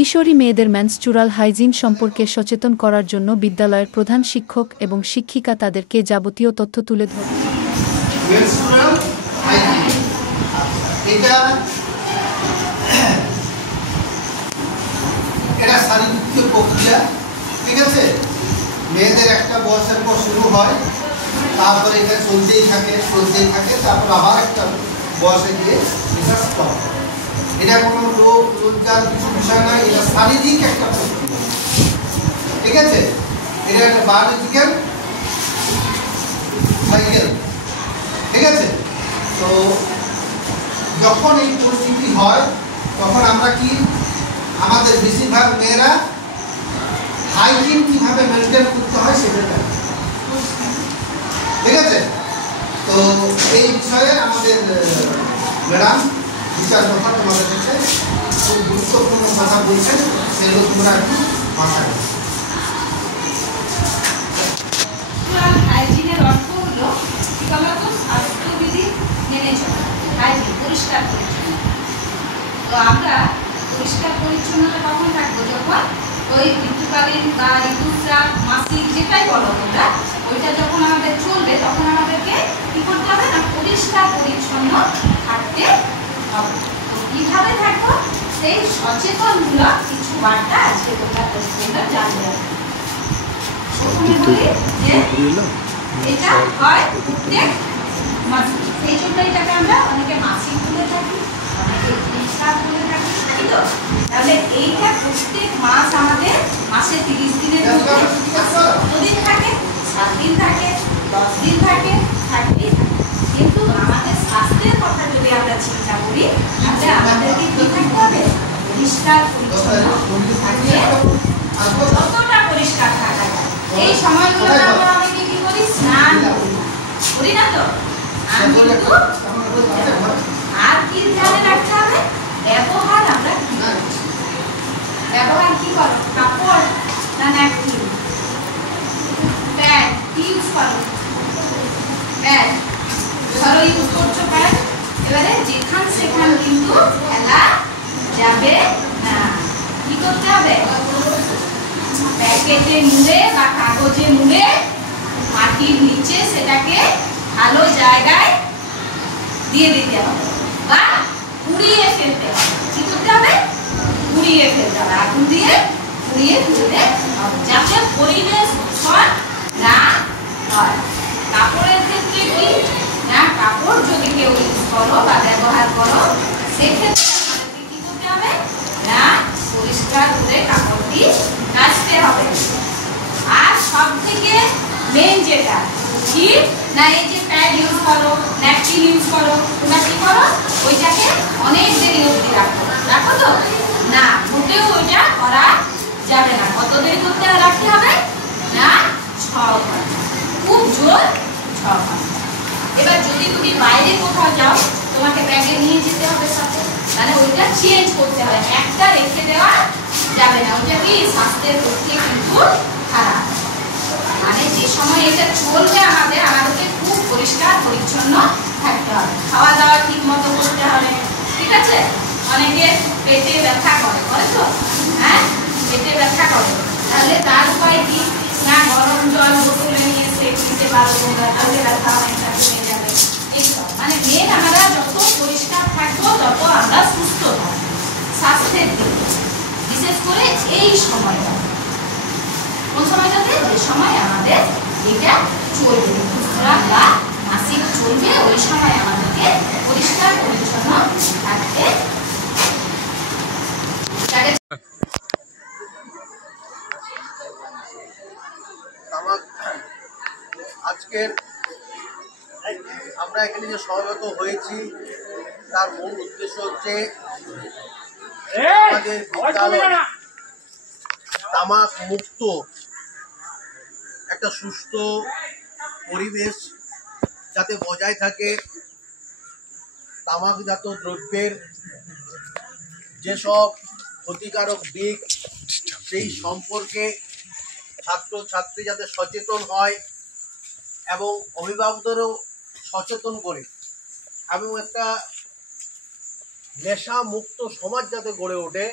কিশোরী মেয়েদের মেনস্ট্রুরাল হাইজিন সম্পর্কে সচেতন করার জন্য বিদ্যালয়ের প্রধান শিক্ষক এবং শিক্ষিকা তাদেরকে যাবতীয় তথ্য তুলে ধরেন। মেনস্ট্রুরাল হাইজিন এটা শারীরিক প্রক্রিয়া, ঠিক আছে। মেয়েদের একটা বয়সের পর শুরু হয়, তারপরে এটা চলতেই থাকে, তারপর আবার একটা বয়সে গিয়ে এটা স্টপ। এটা কোনো রোগ রোজগার কিছু বিষয় নয়, এটা শারীরিক একটা প্রক্রিয়া, ঠিক আছে। এটা একটা বায়োলজিক্যাল সাইকেল, ঠিক আছে। তো যখন এই পরিস্থিতি হয় তখন আমরা কি আমাদের বেশিরভাগ মেয়েরা হাইজিন কিভাবে মেনটেন করতে হয় সেটা জানি, ঠিক আছে। তো এই বিষয়ে আমাদের ম্যাডাম বিচার কথা তোমাদের কাছে খুব গুরুত্বপূর্ণ কথা বলছেন, সেগুলো তোমরা একটু মাথায়। হাইজিনের অর্থ হলো বিকল্প স্বাস্থ্যবিধি মেনে চলা, হাইজিন পরিষ্কার পরিচ্ছন্ন। তো আমরা পরিষ্কার পরিচ্ছন্নতা কখন থাকবো? যখন ওই ঋতুকালীন বা ঋতুস্রাব মাসিক যেটাই বলো তোমরা, ওইটা যখন আমাদের চলবে তখন আমাদেরকে কি করতে হবে না, পরিষ্কার পরিচ্ছন্ন থাকতে হবে। তো কিভাবে থাকবো সেই সচেতনমূলক কিছু বার্তা আজকে তোমরা জানবে। প্রথমে বলি যে এটা হয় প্রত্যেক মাসিক, সেই জন্য এটাকে আমরা অনেকে মাসিক বলে থাকি, অনেকে ঋতুস্রাব বলে থাকি, তাই তো? তাহলে এইটা প্রত্যেক মাস আমাদের মাসে 30 দিনের মধ্যে কতদিন থাকে? 7 দিন থাকে, 10 দিন থাকে, 30 দিন থাকে। কিন্তু আমাদের স্বাস্থ্যের কথা যদি আমরা চিন্তা করি, তাহলে আমাদেরকে কি থাকতে হবে? পরিষ্কার পরিচ্ছন্ন থাকলে কতটা পরিষ্কার থাকা যায়। এই সময়গুলোতে আমরা অনেকে কি করি? স্নান করি না তো? আর কি ধ্যানে রাখতে হবে? ব্যবহার আমরা কি করছি, ব্যবহার কি করো? কাপড় না ন্যাপকিন, প্যাড কি ইউজ করো? প্যাড ধরো ইউজ করছো প্যাড, এবারে যেখান সেখান কিন্তু ফেলা যাবে না। কি করতে হবে? প্যাকেটে মুড়ে বা কাগজে মুড়ে মাটির নিচে সেটাকে ভালো জায়গায় দিয়ে দিতে হবে বা পুড়িয়ে ফেলতে হবে। কি করতে হবে? পুড়িয়ে ফেলতে হবে, আগুন দিয়ে পুড়িয়ে ফেলতে হবে, যাতে পরিবেশ দূষণ না হয়। কাপড়ের ক্ষেত্রে কি না, কাপড় যদি কেউ ইউজ করো বা ব্যবহার করো, সেক্ষেত্রে আমাদেরকে কি করতে হবে না, পরিষ্কার করে কাপড়টি কাচতে হবে। আর সব থেকে মেন যেটা কি না, এই যে প্যাড ইউজ করো, ন্যাপকিন ইউজ করো, তোমরা কি করো? ওইটাকে অনেক দেরি অবধি রাখো তো না, মোটেও ওইটা করা যাবে না। কত দেরি করতে রাখতে হবে না? 6 ঘন্টা, খুব জোর 6 ঘন্টা। এবার যদি তুমি বাইরে কোথাও যাও, তোমাকে ব্যাগে নিয়ে যেতে হবে সাথে, তাহলে ওইটা চেঞ্জ করতে হবে, একটা রেখে দেওয়া যাবে না। ওইটা কি স্বাস্থ্যের পক্ষে কিন্তু খারাপ। মানে যে সময় এটা চলবে আমাদেরকে খুব পরিষ্কার পরিচ্ছন্ন থাকতে হবে, খাওয়া দাওয়া ঠিক মতো করতে হবে, ঠিক আছে। অনেকে পেটে ব্যথা করে তো, হ্যাঁ পেটে ব্যথা করে, তাহলে তার উপায় কি না, গরম জল বোতলে নিয়ে সেঁক দিতে পারো তোমরা, তাহলে ব্যথা অনেকটা কমে যাবে। এইসব মানে মেন, আমরা যত পরিষ্কার থাকবো তত আমরা সুস্থ থাকবো স্বাস্থ্যের দিকে, বিশেষ করে এই সময়টা। কোন সময়টাতে? যে সময় আমাদের এটা চলবে, ঋতুস্রাব বা মাসিক চলবে, ওই সময় আমাদেরকে পরিষ্কার পরিচ্ছন্ন থাকতে। আজকে আমরা এখানে যে সমবেত হয়েছি তার মূল উদ্দেশ্য হচ্ছে আমাদের বিদ্যালয় তামাক মুক্ত একটা সুস্থ পরিবেশ যাতে বজায় থাকে, তামাকজাত দ্রব্যের যেসব ক্ষতিকারক দিক সেই সম্পর্কে ছাত্রছাত্রী যাতে সচেতন হয় এবং অভিভাবকদেরও সচেতন করে, এবং একটা নেশা মুক্ত সমাজ যাতে গড়ে ওঠে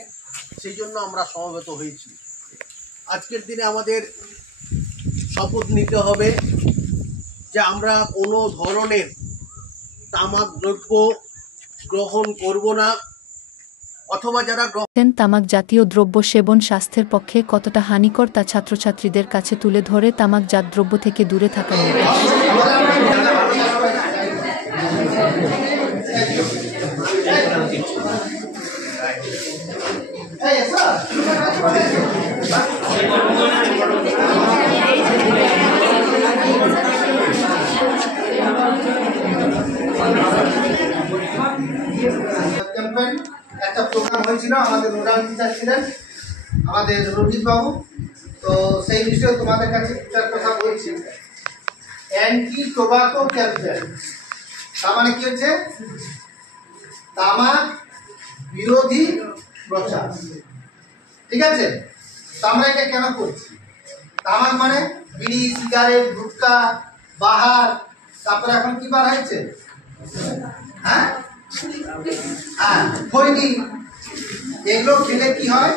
সেই জন্য আমরা সমবেত হয়েছি। আজকের দিনে আমাদের শপথ নিতে হবে যে আমরা কোনো ধরনের তামাক দ্রব্য গ্রহণ করব না, অথবা যারা তামাক জাতীয় দ্রব্য সেবন স্বাস্থ্যের পক্ষে কতটা হানিকর তা ছাত্রছাত্রীদের কাছে তুলে ধরে তামাকজাত দ্রব্য থেকে দূরে থাকা নির্দেশ। একটা প্রোগ্রাম হয়েছিল, আমাদের নোডাল টিচার ছিলেন আমাদের রঞ্জিত বাবু। তো সেই বিষয়ে তোমাদের কাছে বিচার কথা বলছি। অ্যান্টি টোবাকো ক্যাম্পেইন, তার মানে কি হচ্ছে? তামাক বিরোধী প্রচার, ঠিক আছে? তো আমরা এটা কেন করছি? তামাক মানে বিড়ি, সিগারেট, গুটখা, বাহার, তারপরে এখন কি বার হয়েছে, হ্যাঁ হ্যাঁ খৈনি, এগুলো খেলে কি হয়?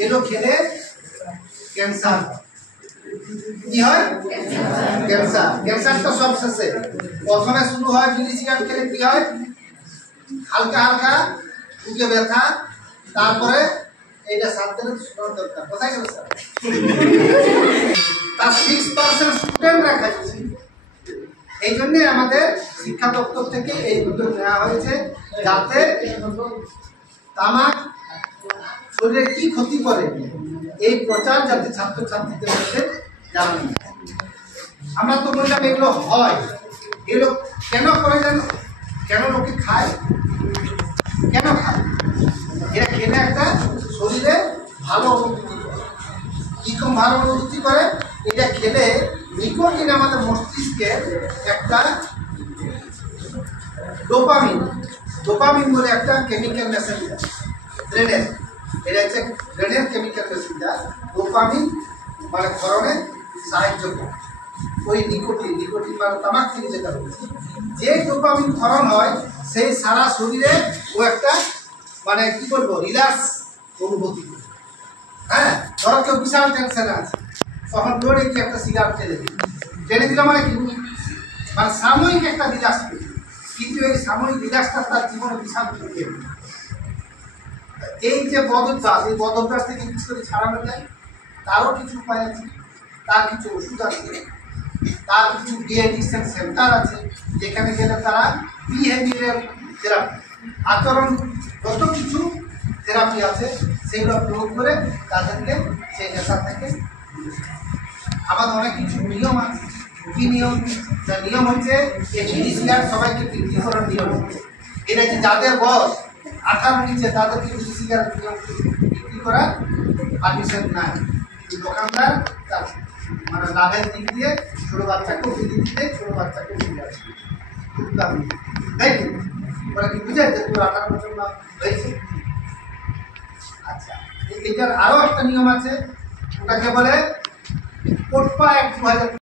এগুলো খেলে ক্যান্সার। কি হয়? ক্যান্সার। ক্যান্সারটা সব শেষে। প্রথমে শুরু হয় বিড়ি সিগারেট খেলে কি হয়? হালকা হালকা বুকে ব্যথা, তারপরে এইটা সাবধানে শোনার দরকার। কোথায় গেল স্যার? তার 6% স্টুডেন্টরা খাচ্ছে। এই জন্য আমাদের শিক্ষা দপ্তর থেকে এই উদ্যোগ নেওয়া হয়েছে, যাতে তামাক শরীরে কি ক্ষতি করে এই প্রচার যাতে ছাত্রছাত্রীদের মধ্যে জানানো যায়। আমরা তো বললাম এগুলো হয়, এগুলো কেন করে জানো? কেন লোকে খায়? কেন খায়? এরা খেলে একটা শরীরে ভালো অনুভূতি করে। কিরকম ভালো অনুভূতি করে? এটা খেলে নিকোটিন আমাদের মস্তিষ্কে একটা ডোপামিন বলে একটা কেমিক্যাল মেসেঞ্জার ব্রেনের, এটা হচ্ছে ব্রেনের কেমিক্যাল মেসেঞ্জার। ডোপামিন মানে ক্ষরণে সাহায্য করে। ওই নিকোটিন মানে তামাক থেকে যেটা হচ্ছে, যে ডোপামিন ক্ষরণ হয় সেই সারা শরীরে ও একটা মানে কি বলবো রিল্যাক্স অনুভূতি করে। হ্যাঁ, ধরো কেউ বিশাল টেনশনে আছে, তখন দৌড়ে গিয়ে একটা সিগারেট টেনে দিল মানে কি, মানে সাময়িক একটা রিল্যাক্স পেল, কিন্তু এই সাময়িক রিল্যাক্সটা তার জীবনে বিশাল ঝুঁকি। এই যে বদভ্যাস, এই বদভ্যাস থেকে কিছু করে ছাড়ানো যায়, তারও কিছু উপায় আছে, তার কিছু ওষুধ আছে, তার কিছু ডিএডিকশন সেন্টার আছে, যেখানে গেলে তারা বিহেভিয়ারাল থেরাপি, আচরণ যত কিছু থেরাপি আছে সেগুলো প্রয়োগ করে তাদেরকে সেই নেশা থেকে। আমাদের অনেক কিছু নিয়ম আছে। কি নিয়ম? নিয়ম হচ্ছে এই বিড়ি সিগারেট সবাইকে বিক্রি করার নিয়ম। এটা যে যাদের বয়স 18 নিচে তাদেরকে বিড়ি সিগারেট বিক্রি করার পারমিশন নাই। দোকানদার মানে লাভের দিক দিয়ে ছোটো বাচ্চাকেও বিক্রি দিতে, ছোটো বাচ্চাকেও বিক্রি আসবে, তাই কি? ওরা কি বুঝে যে তোর 18 বছর না হয়েছে? আচ্ছা, এটার আরো একটা নিয়ম আছে, ওটাকে বলে কোটপা 2000